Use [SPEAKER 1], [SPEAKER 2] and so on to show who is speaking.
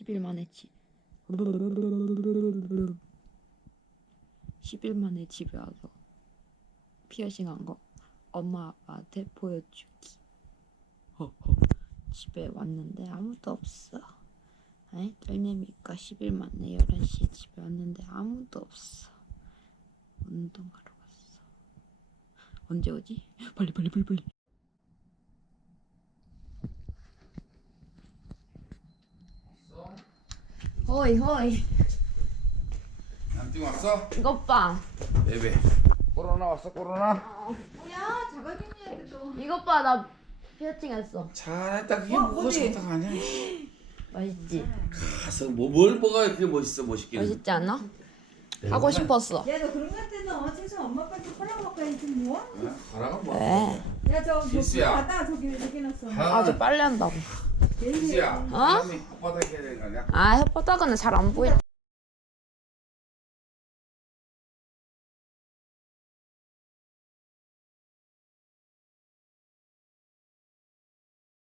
[SPEAKER 1] 10일 만에 10일 만에 집에 와서 피어싱 한 거 엄마 아빠한테 보여주기. 집에 왔는데 아무도 없어. 아니, 쩔님이가 10일 만에 11시에 집에 왔는데 아무도 없어. 운동하러 갔어. 언제 오지? 빨리. 호이.
[SPEAKER 2] 남띵 왔어?
[SPEAKER 1] 이것 봐.
[SPEAKER 2] 예배. 코로나 왔어 코로나?
[SPEAKER 3] 뭐야 자가격리한테 또.
[SPEAKER 1] 이것 봐. 나 피어싱 했어.
[SPEAKER 2] 잘했다 그게 뭐가
[SPEAKER 3] 어디?
[SPEAKER 2] 좋다가 아니야.
[SPEAKER 1] 맛있지?
[SPEAKER 2] 가서 뭘 뭐가 그렇게 멋있긴.
[SPEAKER 1] 맛있지 않아? 하고 싶었어.
[SPEAKER 3] 야너 그런 것 같아서 최소 엄마 아빠한테 허락 받고 해야지 뭐?
[SPEAKER 2] 가라가 뭐?
[SPEAKER 1] 왜?
[SPEAKER 3] 야저
[SPEAKER 2] 실수야.
[SPEAKER 3] 갔다 저기 왜 저기 놨어?
[SPEAKER 1] 아저 빨래 한다고.
[SPEAKER 2] 수야.
[SPEAKER 1] 어?
[SPEAKER 2] 혓바닥 해야 되는 거 아니야?
[SPEAKER 1] 아 혓바닥은 잘 안 보여.